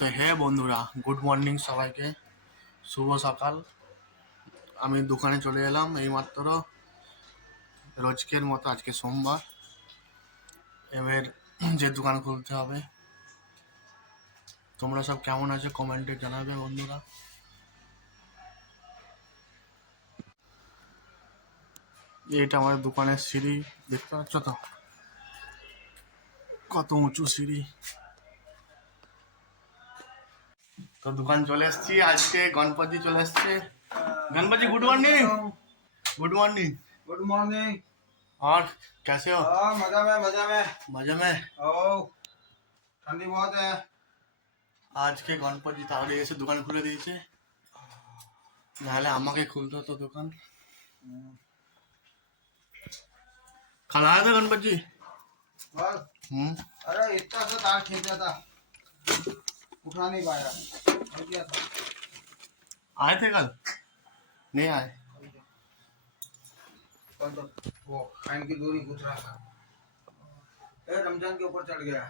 তো হ্যাঁ বন্ধুরা, গুড মর্নিং সবাইকে। শুভ সকাল। আমি দোকানে চলে এলাম এইমাত্র। রোজকের মতো আজকে সোমবার, এবার যে দোকান খুলতে হবে। তোমরা সব কেমন আছো কমেন্টে জানাবে বন্ধুরা। এইটা আমাদের দোকানের সিঁড়ি, দেখতে পাচ্ছ তো কত উঁচু সিঁড়ি। তো দোকান চলে এসছি, আজকে গণপতি চলে এসছে। Ganpati good morning. Good morning. Good morning. और कैसे हो? हाँ मजा में मजा में मजे में। ओ ठंडी बहुत है। আজকে গণপতি তাহলে এসে দোকান খুলে দিয়েছে, নাহলে আমাকে খুলতে হতো দোকান। खाना आया था गणपत जी? बस अरे इतना सा तार खींचा था, उठा नहीं पाया, हो गया था। आए थे कल? नहीं आए। कल तो वो फैन की दूरी गुजर रहा था, रमजान के ऊपर चढ़ गया।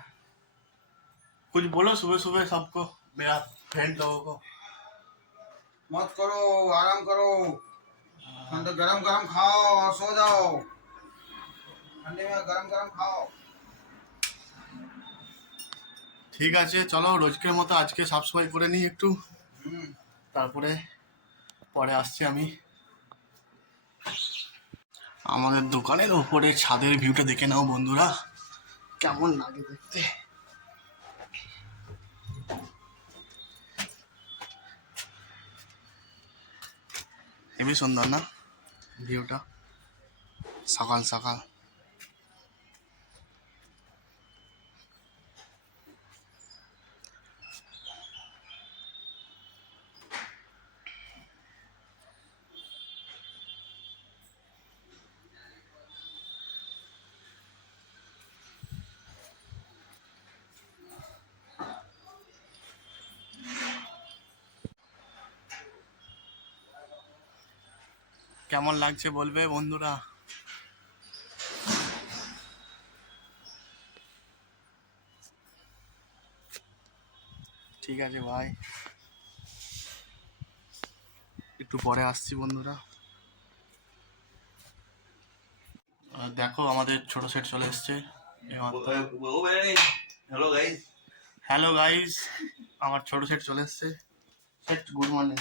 कुछ बोलो सुबह सुबह सबको, मेरा फ्रेंड लोगों को। मत करो, आराम करो, ठंडा गरम गरम खाओ और सो जाओ। ठंडे में गरम गरम खाओ। ঠিক আছে, চলো রোজকের মতো আজকে সাফ সাফাই করে নিই একটু, তারপরে পরে আসছি আমি। আমাদের দোকানের ওপরে ছাদের ভিউটা দেখে নাও বন্ধুরা, কেমন লাগে দেখতে। হেবি সুন্দর না ভিউটা, সকাল সকাল। কেমন লাগছে বলবে বন্ধুরা। ঠিক আছে ভাই, একটু পরে আসছি বন্ধুরা। দেখো আমাদের ছোট সেট চলে এসছে। Hello guys. হ্যালো গাইস, আমার ছোট সেট চলে এসছে। Set good morning.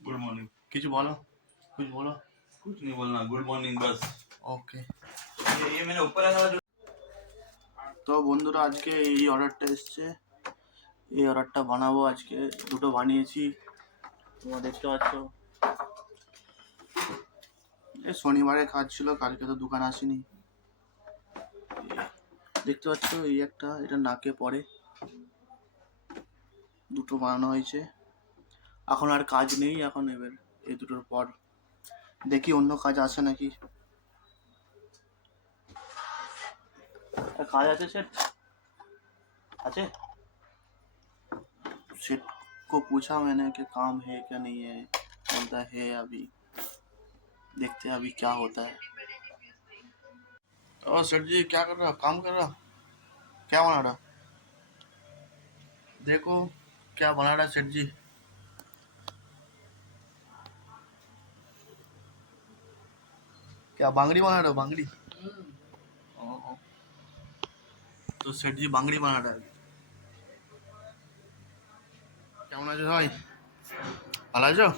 Good morning. কিছু বলো, कुछ बोलो। कुछ नहीं बोलना, गुड मॉर्निंग बस। ওকে। ये मैंने ऊपर वाला जो তো বন্ধুরা আজকে এই অর্ডারটা এসছে, এই অর্ডারটা বানাবো আজকে। দুটো বানিয়েছি, তোমরা দেখতে পাচ্ছ। এই শনিবারে কাজ ছিল, কালকে তো দোকান আসেনি। দেখতে পাচ্ছ এই একটা, এটা নাকে পড়ে। দুটো বানানো হয়েছে, এখন আর কাজ নেই। এখন এবার এই দুটোর পর দেখি অন্য কাজ আসে নাকি। কাজ আছে সেট আছে। सेट को पूछा मैंने कि काम है क्या नहीं है, बोलता है अभी देखते हैं अभी क्या होता है। और सेठ जी क्या कर रहा, काम कर रहा, क्या बना रहा? देखो क्या बना रहा सेठ जी। क्या बांगड़ी बना रहे हो? बांगड़ी। ओहो। तो सेठ जी बांगड़ी बना रहा है। কেমন আছো সবাই? ভালো আছো?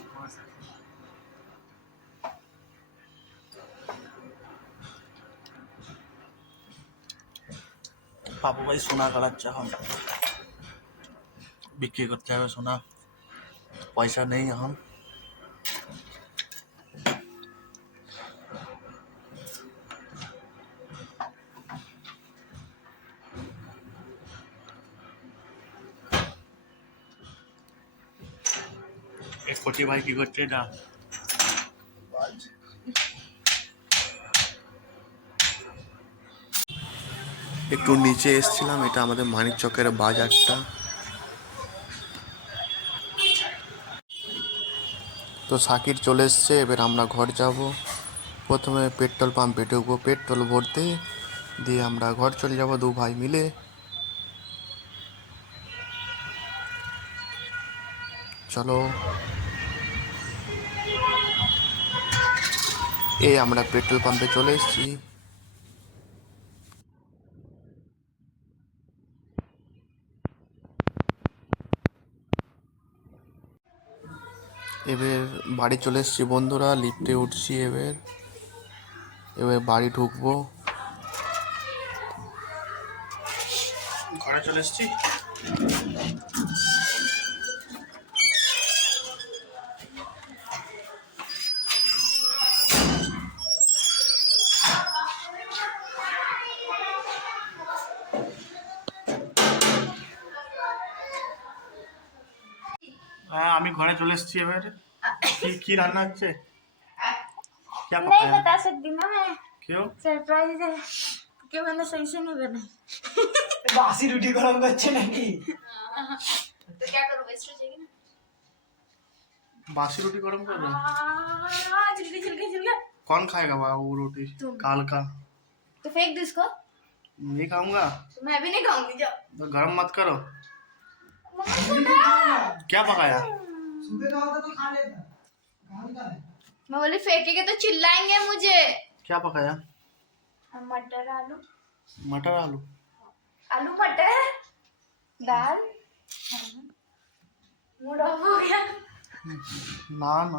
পাপু ভাই সোনা কাটাচ্ছে এখন, বিক্রি করতে হবে সোনা, পয়সা নেই এখন। এক কোটি ভাই কি করছে এটা? একটু নিচে এসেছিলাম, এটা আমাদের মানিক চকের বাজারটা। তো সাকির চলে এসছে, এবার আমরা ঘর যাব। প্রথমে পেট্রোল পাম্পে ঢুকবো, পেট্রোল ভরতে, দিয়ে আমরা ঘর চলে যাব দু ভাই মিলে। চলো, এই আমরা পেট্রোল পাম্পে চলে এসেছি। এবার বাড়ি চলে এসেছি বন্ধুরা, লিফটে উঠছি। এবার বাড়ি ঢুকবো। ঘরে চলে এসেছি। হ্যাঁ, আমি ঘরে চলে এসেছি। এবার কি রান্না হচ্ছে? क्या नहीं पकाया? बता सकती ना मैं। क्यों? सरप्राइज है क्योंकि मैंने सही से नहीं बनाई। बासी रोटी गरम करছে নাকি? तो क्या करूँ, वेस्ट हो जाएगी ना। बासी रोटी गरम कर रहे हो? छिलके छिलके छिलके कौन खाएगा वो रोटी? तुम। काल का तो फेंक दो इसको। नहीं खाऊंगा। तो मैं भी नहीं खाऊंगी, जाओ। तो गरम मत करो। मम्मा क्या पकाया? सुबह का होता तो खा लेता, कहाँ का है? मैं बोली फेंकेंगे तो चिल्लाएंगे मुझे। क्या पकाया? मटर आलू, मटर आलू। आलू मटर दाल। मूड ऑफ हो गया। नान।